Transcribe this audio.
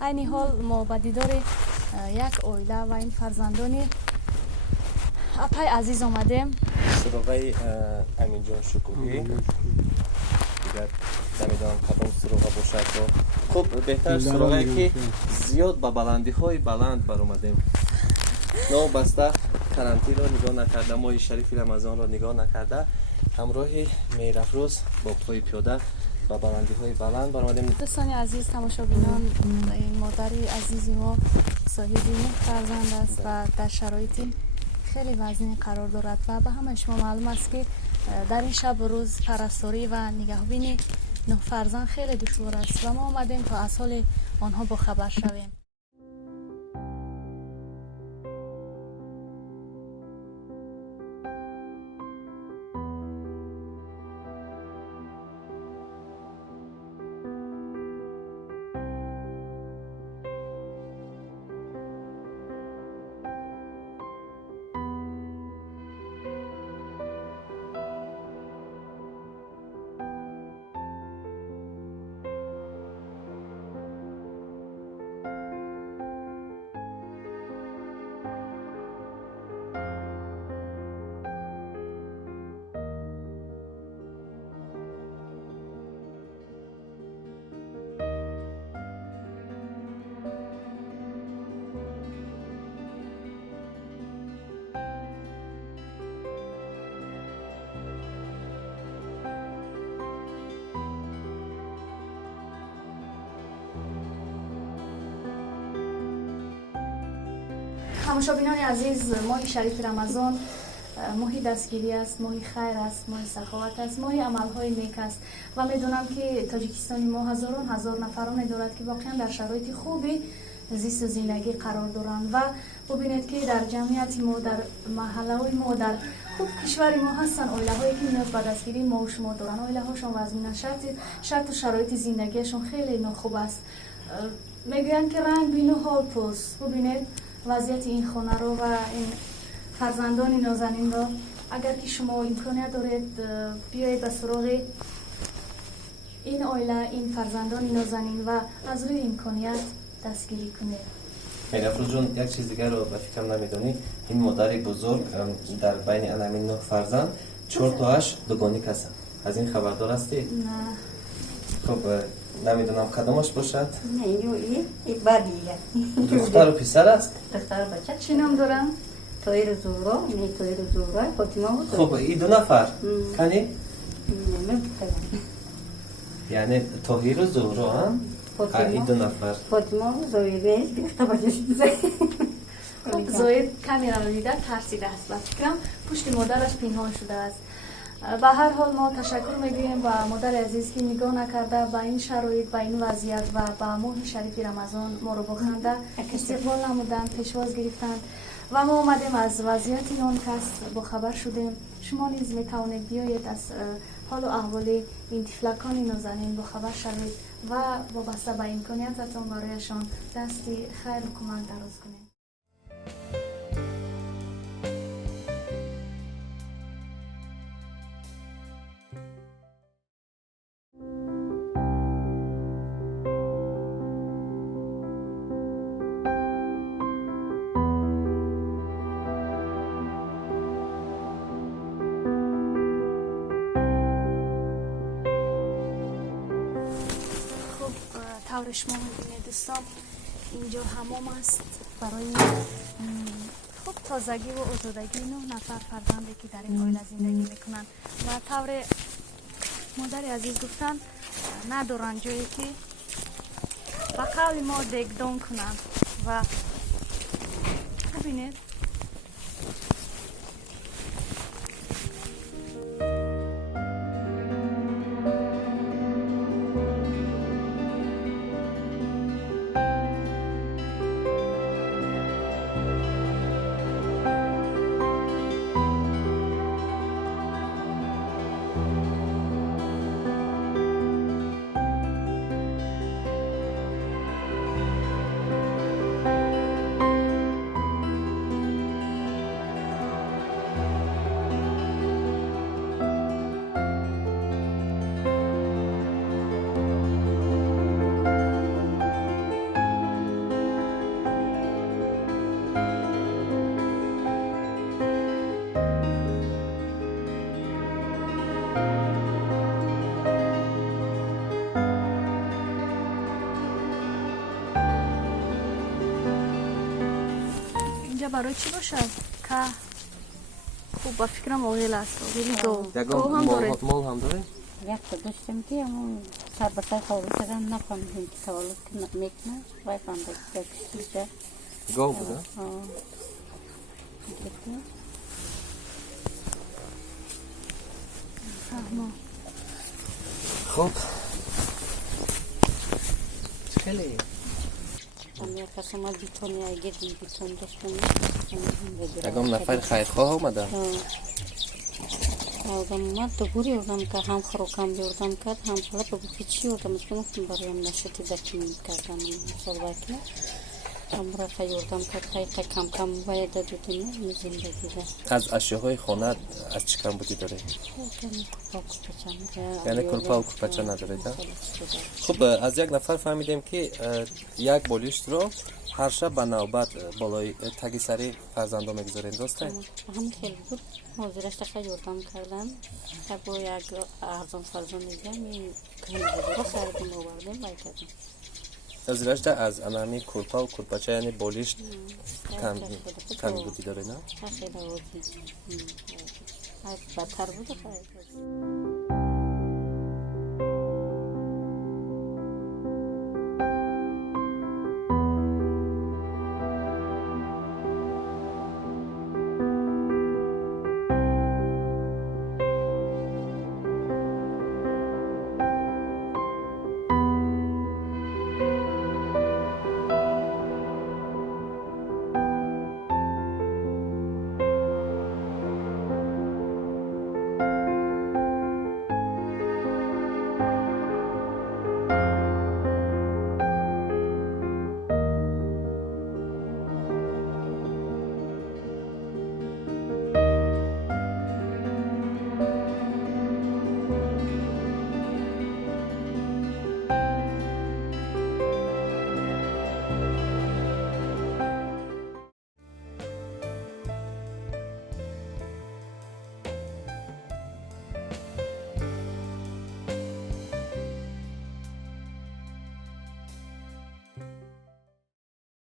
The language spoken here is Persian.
عین حال ما با دیدار یک اویله و این فرزندانی اپای عزیز آمدیم. سراغای امین جان شکوهی دیگر نمیدونم کدام سراغ باشد. خب بهتر سراغی که زیاد با بلندی های بلند بر اومدیم. نو بسته کرانتی را نگاه نکرده، ماه شریف رمضان را نگاه نکرده، همراه میرافروز با پای پیاده با بلندی های بلند بر اومدیم. دوستان عزیز، تماشاگران، این مادر عزیزی ما صاحب 9 فرزند است و در شرایطی خیلی وزنی قرار دارد و به همه شما معلوم است که در این شب و روز پرستاری و نگهبانی 9 فرزند خیلی دشوار است و ما آمدیم تا از حال آنها با خبر شویم. تماشاگران عزیز، ماه شریف رمضان ماهی دستگیری است، ماهی خیر است، ماهی سخاوت است، ماهی عملهای نیک است و میدونم که تاجیکستان ما هزاران هزار نفران دارد که واقعا در شرایط خوبی زیست و زندگی قرار دارند و ببینید که در جمعیت ما، در محله ما، در خوب کشور ما هستن اویله هایی که نیاز به دستگیری ما و شما دارن. اویله هاشون وضعیت شرط و شرایط زندگیشون خیلی ناخوب است. میگویند که رنگ بین و حال پوست. ببینید وضعیت این خانه رو و این فرزندان نازنین رو، اگر که شما امکانیت دارید بیایید به سراغ این عائله، این فرزندان نازنین و از روی امکانیت دستگیری کنید. میرافروز جون، یک چیز دیگر رو به فکرم نمیدونی، این مادر بزرگ در بین همین 9 فرزند 4 تاش دوگانی هستن. از این خبردار هستی؟ نه. خب نمیدونم کدامش باشد؟ نه این بعدیه. دختر و پسر است؟ دختر بچه. چی نام دارن؟ طاهر زهرا، این طاهر زهرا، فاطمه بود. خب این 2 نفر کنی؟ نه یعنی طاهر و زهرا هم؟ این 2 نفر. فاطمه و زهره گرفته بچه شده. خب زاید کمی رو دیده ترسیده است و فکرم پشت مادرش پنهان شده است. به هر حال ما تشکر میگوییم با مادر عزیز که نگاه نکرده به این شرایط، به این وضعیت و به ماه شریف رمضان ما رو با خنده استقبال نمودند، پیشواز گرفتند و ما آمدیم از وضعیت آن کس با خبر شدیم. شما نیز میتوانید بیایید از حال و احوال این طفلکان نازنین با خبر شوید و وابسته به امکانیتتان برایشان دستی خیر و کمک دراز کنید. طور شما می‌بینید دوستان، اینجا حمام است برای خوب تازگی و آزادگی 9 نفر فرزندی که در این عائله زندگی میکنن و طور مادر عزیز گفتن ندارن جایی که به قول ما دگدان کنن و ببینید یا برای چی باشد که خوب با فکرم آغیل است آغیلی دو یکم هم داره مال هم داره؟ یک تا داشتم که همون سر به سر خواهد شدم نفهمیدیم که تولد که میکنه وای فهمیده که کشتیجه گاو بوده؟ خب خیلی من یک قسم از بیتونی اگه بیتون داشتم یکم نفر خیرخواه آمده آدم اومد دو بوری آدم که هم خروکم بیاردم کرد هم حالا بگو چی آدم از کنم برایم نشتی دکی کردم مثال باید هم را خیاردم کرد خیلی کم کم باید دادیم این زندگی ده از اشیاءهای خانه از چی کم بودی داره؟ یعنی کلپا و کلپچه نداره ده؟ خب از یک نفر فهمیدیم که یک بولیشت رو هر شب به نوبت بالای تگی سری فرزنده میگذارین درسته؟ همین خیلی بود حاضرش خیاردم کردم تا با یک ارزان فرزان میگم این خیلی بزرگ سردیم آوردیم باید کردیم از رشته از انامی کلپا و کلپچه یعنی بولیشت کمی بودی داره نه؟ خیلی بودی بدتر بود خیلی